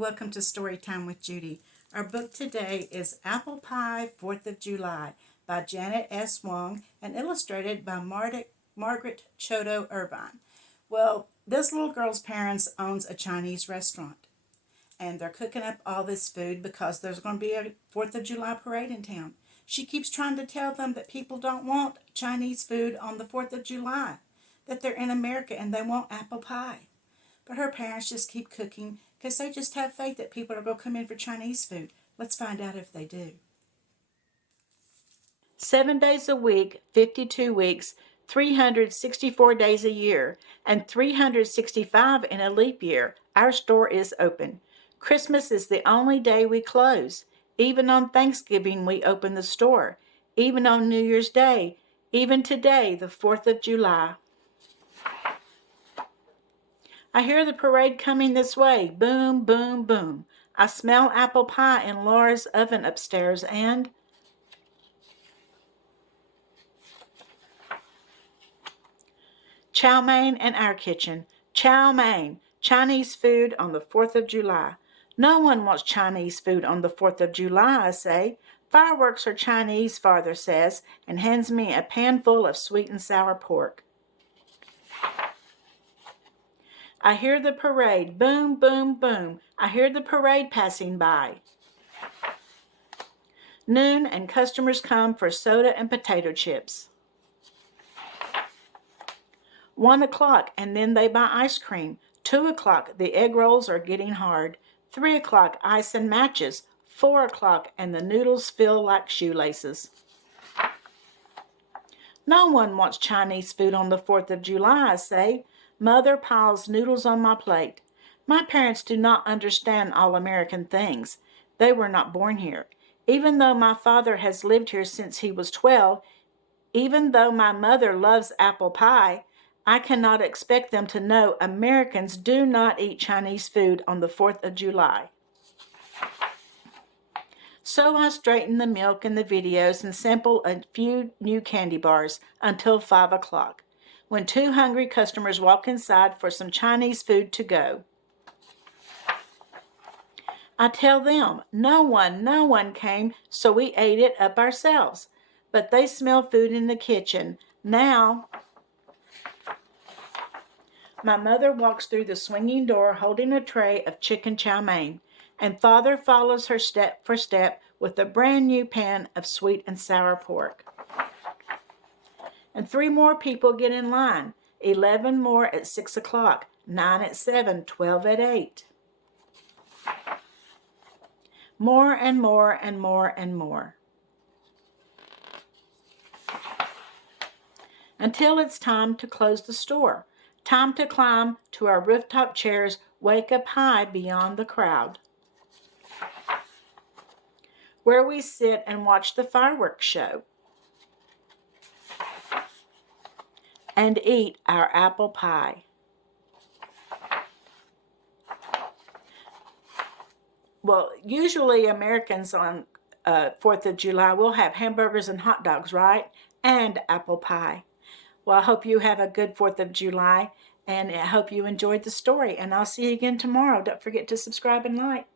welcome to Story Time with Judy. Our book today is Apple Pie, 4th of July by Janet S. Wong and illustrated by Margaret Chodo Irvine. Well, this little girl's parents owns a Chinese restaurant, and they're cooking up all this food because there's going to be a 4th of July parade in town. She keeps trying to tell them that people don't want Chinese food on the 4th of July, that they're in America and they want apple pie. But her parents just keep cooking because they just have faith that people are going to come in for Chinese food. Let's find out if they do. 7 days a week, 52 weeks, 364 days a year, and 365 in a leap year, our store is open. Christmas is the only day we close. Even on Thanksgiving, we open the store. Even on New Year's Day. Even today, the 4th of July. I hear the parade coming this way. Boom, boom, boom. I smell apple pie in Laura's oven upstairs and... chow mein in our kitchen. Chow mein. Chinese food on the 4th of July. No one wants Chinese food on the 4th of July, I say. Fireworks are Chinese, Father says, and hands me a pan full of sweet and sour pork. I hear the parade. Boom, boom, boom. I hear the parade passing by. Noon and customers come for soda and potato chips. 1 o'clock and then they buy ice cream. 2 o'clock, the egg rolls are getting hard. 3 o'clock, ice and matches. 4 o'clock and the noodles feel like shoelaces. No one wants Chinese food on the 4th of July, I say. Mother piles noodles on my plate. My parents do not understand all American things. They were not born here. Even though my father has lived here since he was 12, even though my mother loves apple pie, I cannot expect them to know Americans do not eat Chinese food on the 4th of July. So I straighten the milk and the videos and sample a few new candy bars until 5 o'clock, when 2 hungry customers walk inside for some Chinese food to go. I tell them, no one came, so we ate it up ourselves. But they smell food in the kitchen. Now, my mother walks through the swinging door holding a tray of chicken chow mein, and Father follows her step for step with a brand new pan of sweet and sour pork. And 3 more people get in line. 11 more at 6 o'clock, 9 at 7, 12 at 8. More and more and more and more. Until it's time to close the store. Time to climb to our rooftop chairs, wake up high beyond the crowd, where we sit and watch the fireworks show and eat our apple pie. Well, usually Americans on 4th of July will have hamburgers and hot dogs, right? And apple pie. Well, I hope you have a good 4th of July, and I hope you enjoyed the story, and I'll see you again tomorrow. Don't forget to subscribe and like.